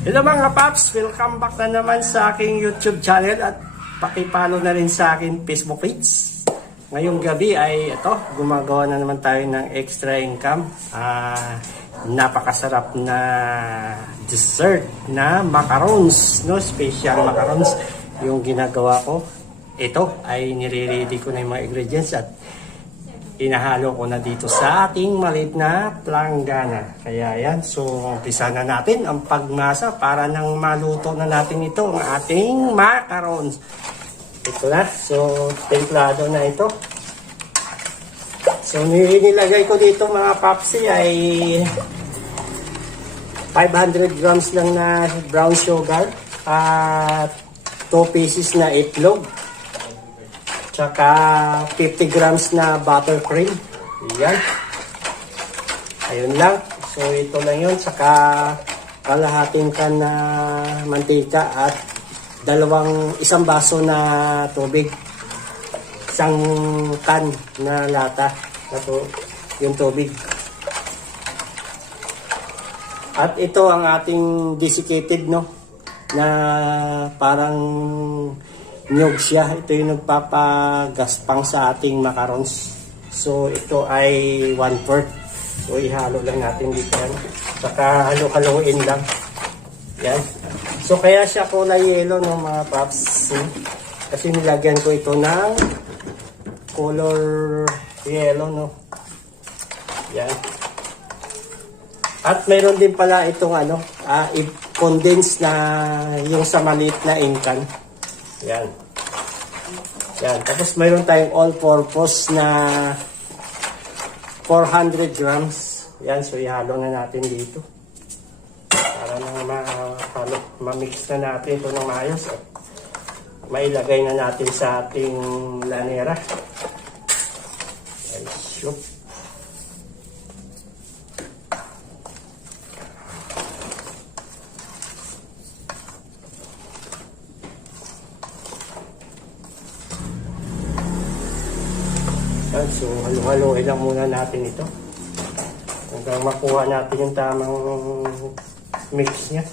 Hello mga paps, welcome back na naman sa aking YouTube channel at pakipalo na rin sa aking Facebook page. Ngayong gabi ay ito, gumagawa na naman tayo ng extra income. Ah, napakasarap na dessert na macarons, no? Special macarons yung ginagawa ko. Ito ay nire-ready ko na yung mga ingredients at inahalo ko na dito sa ating maliit na planggana. Kaya yan, so umpisa na natin ang pagmasa para nang maluto na natin ito ang ating macarons. Ito na, so templado na ito. So nilagay ko dito mga papsi ay 500 grams lang na brown sugar at 2 pieces na itlog. Tsaka 50 grams na buttercream. Yan. Ayun lang. So ito lang yun. Tsaka kalahating kan na mantika at dalawang isang baso na tubig. Isang kan na lata. Na to, yung tubig. At ito ang ating desiccated no na parang nyog siya. Ito yung nagpapagaspang sa ating macarons. So, ito ay one fourth. So, ihalo lang natin dito. Saka halo-haloin lang. Yan. So, kaya siya kulay yellow no mga paps. Hmm? Kasi nilagyan ko ito ng color yellow no. Yan. At mayroon din pala itong ano, ah, i-condense na yung sa maliit na inkan. Yan. Yan. Tapos mayroon tayong all-purpose na 400 grams. Yan. So, ihalo na natin dito. Para na ma-halo, ma-mix na natin ito ng maayos. At mailagay na natin sa ating lanera. Ay, shoot. So halo-haloin lang muna natin ito. Hanggang makuha natin yung tamang mix niya.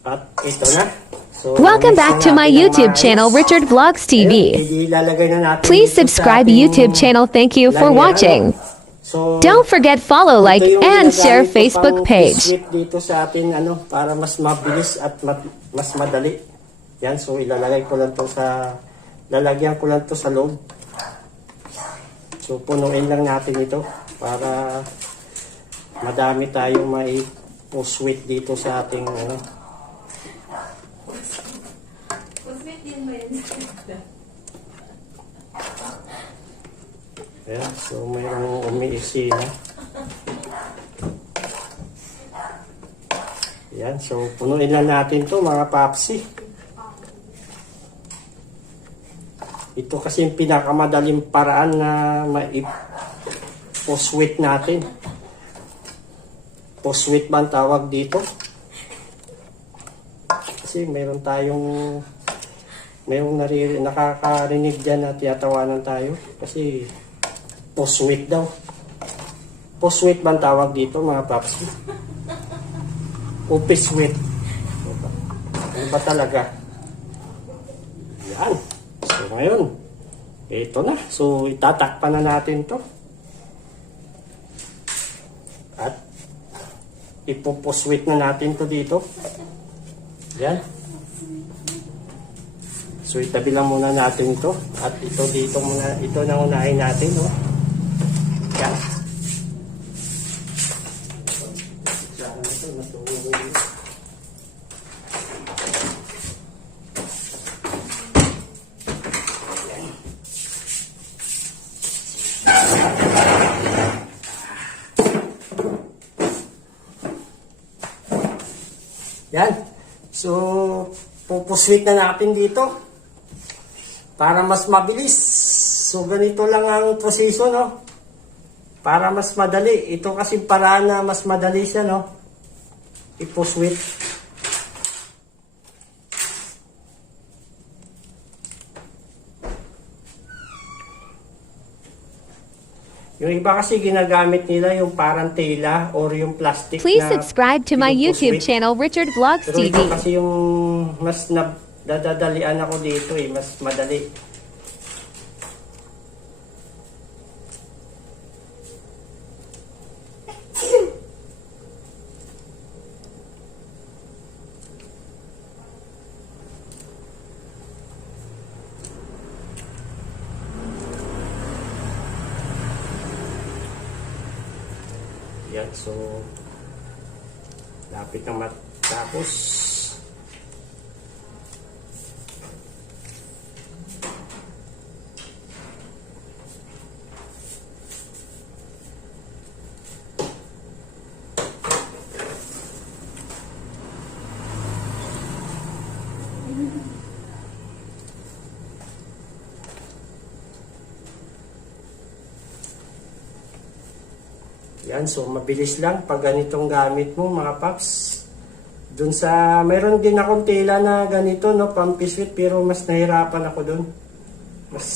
At ito na. So, Welcome back to my YouTube channel, Richard Vlogs TV. Please subscribe ating YouTube channel. Thank you for watching. So, Don't forget follow, like, and share Facebook page. dito sa atin ano para mas mabilis at ma- mas madali. Yan, so ilalagay ko lang to sa lalagyan ko lang to sa loob. So punuin lang natin ito para madami tayong may sweet dito sa ating ano. Ayan, so mayroong umiisi na. Yan, so punuin lang natin to mga papsi. Ito kasi yung pinakamadaling paraan na maip-posweet natin. Posweet ba ang tawag dito? Kasi meron tayong mayroong naririnig, nakakarinig dyan na tiyatawanan tayo. Kasi posweet daw. Posweet ba tawag dito mga papsi? Upisweet. Ano ba talaga? Yan. So ngayon, ito na. So itatakpan na natin to. At ipupusweet na natin to dito. Yan. So itabi lang muna natin to. At ito dito muna, ito na unahin natin. Oh. Yan. Yan. So, pupusweet na natin dito. Para mas mabilis. So, ganito lang ang proseso, no? Para mas madali. Ito kasi paraan na mas madali siya, no? Ipo-sweet. Yung iba kasi ginagamit nila yung parang tela or yung plastic Please na subscribe to my YouTube channel, Richard Vlogs Pero ito TV. kasi yung mas na, dadadalian ako dito eh, mas madali. Yan, so lapit na matapos. Yan, so mabilis lang pag ganitong gamit mo mga paps. Doon sa, mayroon din akong tela na ganito, no, pampiswit, pero mas nahirapan ako doon. Mas,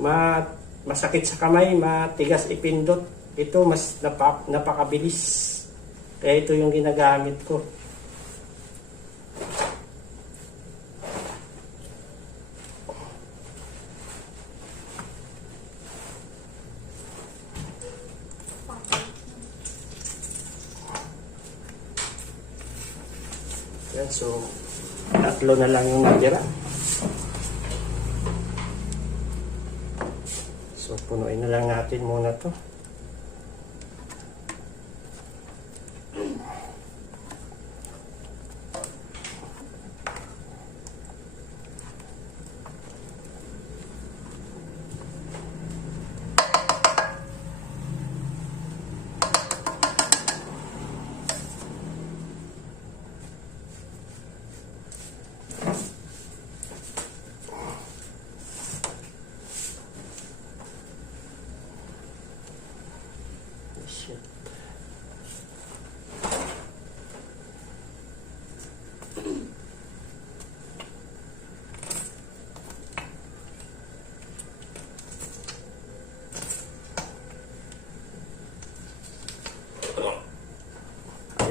ma, masakit sa kamay, matigas ipindot. Ito, mas napa, napakabilis. Kaya ito yung ginagamit ko. Yan, so, tatlo na lang yung natira. So, punuin na lang natin muna to.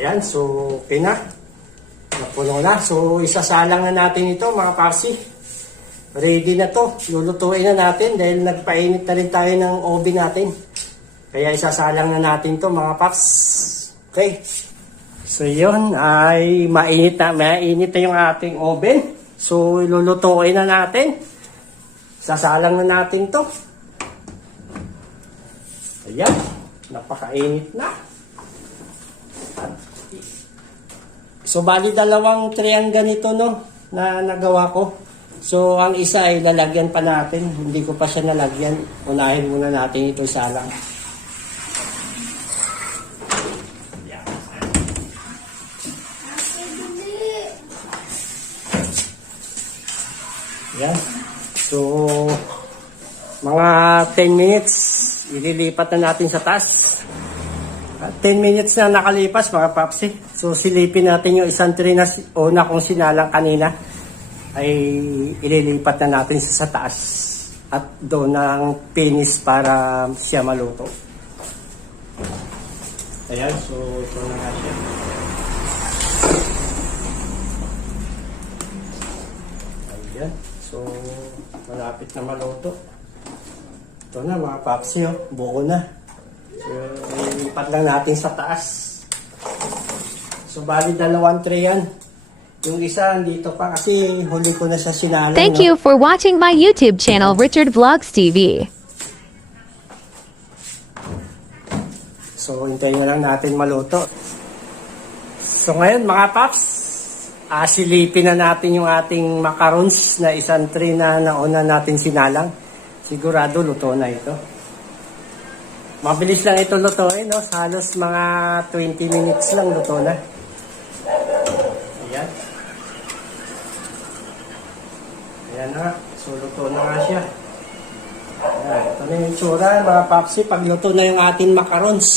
Ayan, so okay na. Napuno na. So isasalang na natin ito mga parsi. Ready na to. Lulutuin na natin dahil nagpainit na rin tayo ng oven natin. Kaya isasalang na natin to mga paps. Okay. So yun ay mainit na, mainit na yung ating oven. So lulutuin na natin. Sasalang na natin to. Ayan. Napakainit na. So bali dalawang tray ang ganito no na nagawa ko. So ang isa ay lalagyan pa natin. Hindi ko pa siya nalagyan. Unahin muna natin ito salang. Yan. Yan. So mga 10 minutes ililipat na natin sa taas. At 10 minutes na nakalipas mga papsi. So silipin natin yung isang tray na una kong sinalang kanina ay ililipat na natin sa taas at doon ang finish para siya maluto. Ayan, so ito na nga siya. Ayan, so malapit na maluto. Ito na mga papsi, oh, buo na. So, ilipat lang natin sa taas. So, bali dalawang tray yan. Yung isa, dito pa kasi huli ko na sa sinalang. Thank no? you for watching my YouTube channel, Richard Vlogs TV. So, hintayin na lang natin maluto. So, ngayon mga paps, ah, silipin na natin yung ating macarons na isang tray na nauna natin sinalang. Sigurado luto na ito. Mabilis lang ito lutuin, no? Halos mga 20 minutes lang luto na. Ayan. Ayan na. So, luto na nga siya. Ayan, ito. Ano yung tsura, mga papsi, pagluto na yung ating macarons.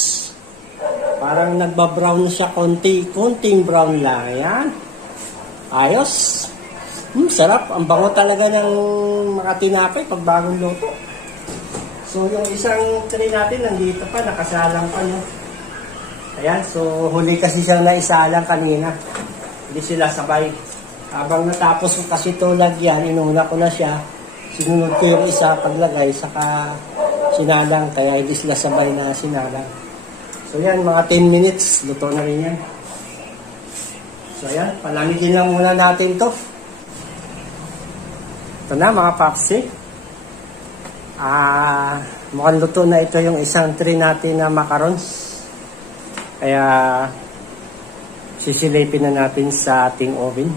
Parang nagbabrown siya konti, konting brown lang. Ayan. Ayos. Hmm, sarap. Ang bango talaga ng mga tinapay pag bagong luto. So, yung isang tray natin nandito pa, nakasalang pa, no? Ayan, so huli kasi siyang naisalang kanina. Hindi sila sabay. Habang natapos ko kasi ito lagyan, inuna ko na siya. Sinunod ko yung isa paglagay, saka sinalang, kaya hindi sila sabay na sinalang. So yan, mga 10 minutes, luto na rin yan. So yan, palamigin lang muna natin to. Ito na mga papsi. Ah, mukhang luto na ito yung isang tray natin na macarons. Kaya sisilipin na natin sa ating oven.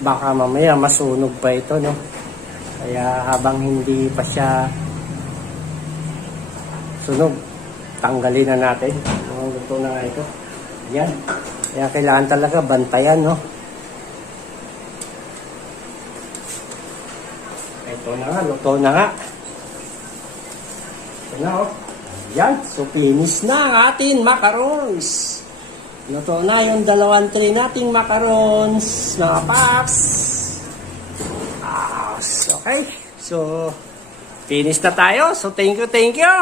Baka mamaya masunog pa ito, no? Kaya habang hindi pa siya sunog, tanggalin na natin. Mukhang luto na nga ito. Yan. Kaya kailangan talaga bantayan, no? Ito na nga, luto na nga. Ito na, oh. Yan, so finish na ang ating macarons. Luto na yung dalawang tray nating macarons, mga paps. Ah, okay. So, finish na tayo. So, thank you, thank you.